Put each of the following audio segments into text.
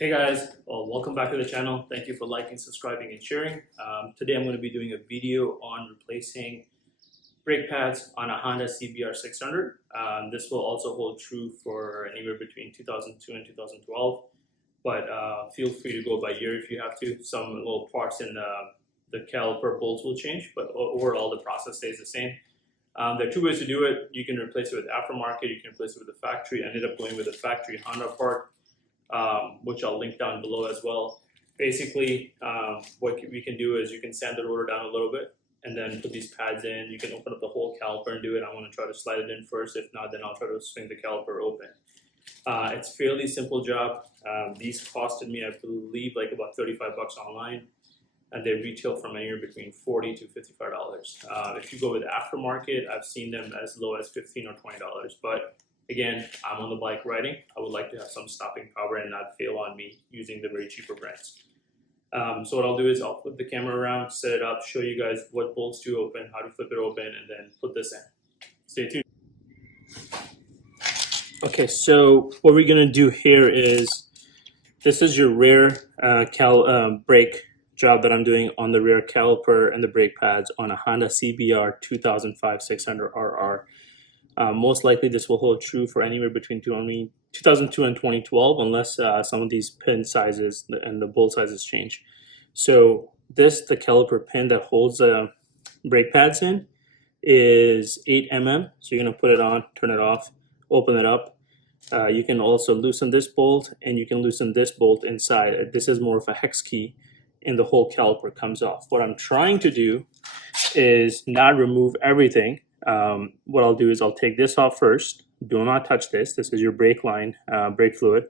Hey guys, welcome back to the channel. Thank you for liking, subscribing, and sharing. Today I'm going to be doing a video on replacing brake pads on a Honda CBR 600. This will also hold true for anywhere between 2002 and 2012, but feel free to go by year if you have to. Some little parts in the caliper bolts will change, but overall the process stays the same. There are two ways to do it. You can replace it with aftermarket, you can replace it with the factory. I ended up going with a factory Honda part, which I'll link down below as well. Basically, what we can do is you can sand the rotor down a little bit and then put these pads in. You can open up the whole caliper and do it. I want to try to slide it in first. If not, then I'll try to swing the caliper open. It's a fairly simple job. These costed me, I believe, like about 35 bucks online, and they retail from anywhere between $40 to $55. If you go with aftermarket, I've seen them as low as $15 or $20, but again, I'm on the bike riding. I would like to have some stopping power and not fail on me using the very cheaper brands. So what I'll do is I'll flip the camera around, set it up, show you guys what bolts to open, how to flip it open, and then put this in. Stay tuned. Okay, so what we're gonna do here is, this is your rear brake job that I'm doing on the rear caliper and the brake pads on a Honda CBR 2005 600RR. Most likely this will hold true for anywhere between 2002 and 2012, unless some of these pin sizes and the bolt sizes change. So the caliper pin that holds the brake pads in is 8 mm. So you're going to put it on, turn it off, open it up. You can also loosen this bolt, and you can loosen this bolt inside. This is more of a hex key, and the whole caliper comes off. What I'm trying to do is not remove everything. What I'll do is I'll take this off first. Do not touch this. This is your brake line, brake fluid.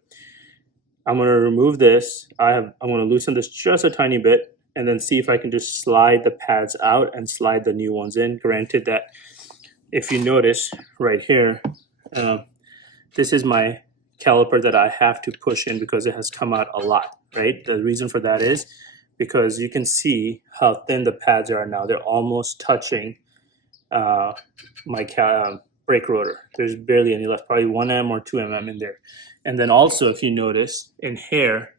I'm going to remove this. I'm going to loosen this just a tiny bit, and then see if I can just slide the pads out and slide the new ones in. Granted that if you notice right here, this is my caliper that I have to push in because it has come out a lot, right? The reason for that is because you can see how thin the pads are now. They're almost touching my brake rotor. There's barely any left, probably 1 mm or 2 mm in there. And then also, if you notice in here,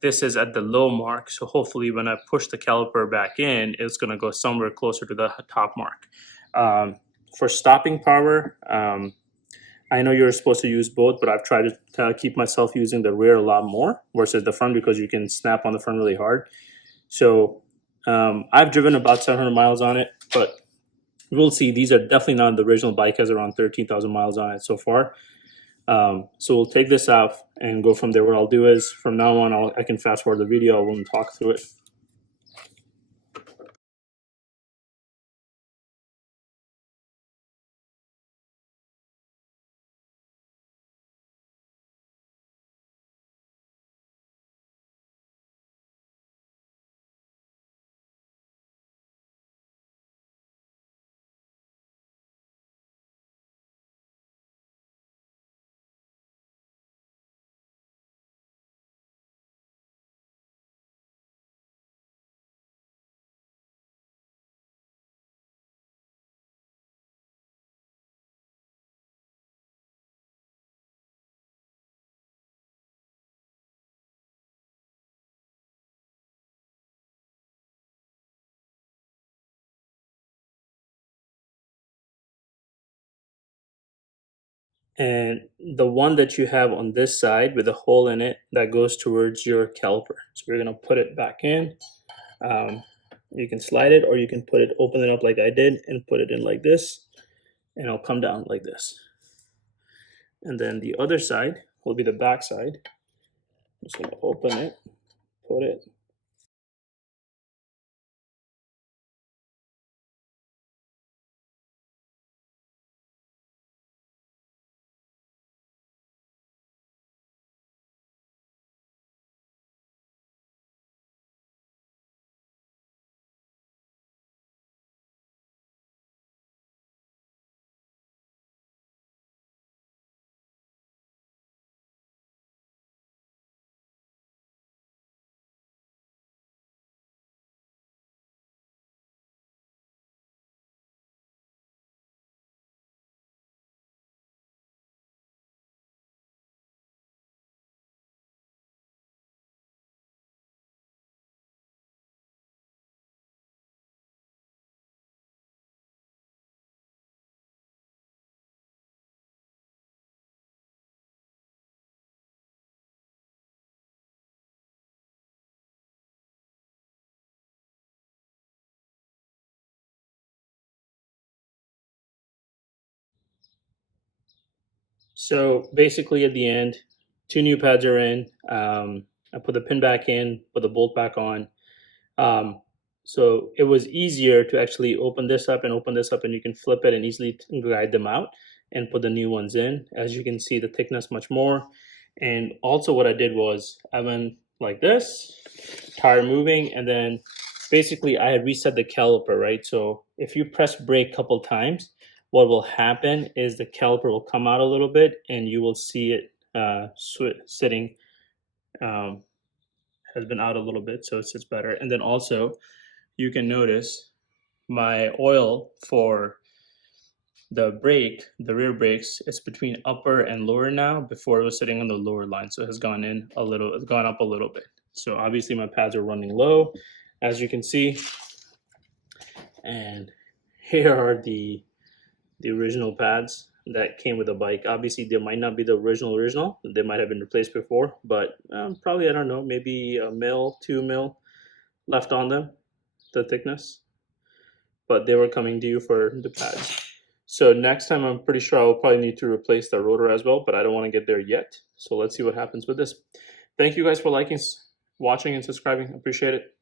this is at the low mark, so hopefully when I push the caliper back in, it's going to go somewhere closer to the top mark. For stopping power, I know you're supposed to use both, but I've tried to keep myself using the rear a lot more versus the front, because you can snap on the front really hard. So I've driven about 700 miles on it, but we'll see. These are definitely not the original bike, has around 13,000 miles on it so far. So we'll take this off and go from there. What I'll do is from now on, I can fast forward the video. I won't talk through it. And the one that you have on this side with a hole in it, that goes towards your caliper. So we're gonna put it back in. You can slide it, or you can open it up like I did and put it in like this, and it'll come down like this. And then the other side will be the back side. I'm just gonna open it, put it, So basically at the end, two new pads are in. I put the pin back in, put the bolt back on. Um, so it was easier to actually open this up and open this up, and you can flip it and easily guide them out and put the new ones in. As you can see, the thickness much more. And also what I did was I went like this, tire moving, and then basically I had reset the caliper, right? So if you press brake a couple times, what will happen is the caliper will come out a little bit and you will see it sitting, um, has been out a little bit, so it sits better. And then also you can notice my oil for the brake, the rear brakes, it's between upper and lower now. Before it was sitting on the lower line, so it has gone in a little, it's gone up a little bit. So obviously my pads are running low, as you can see. And here are the original pads that came with the bike. Obviously they might not be the original, they might have been replaced before, but probably, I don't know, maybe a mil, 2 mil left on them, the thickness, but they were coming due for the pads. So next time I'm pretty sure I'll probably need to replace the rotor as well, but I don't want to get there yet. So let's see what happens with this. Thank you guys for liking, watching, and subscribing. Appreciate it.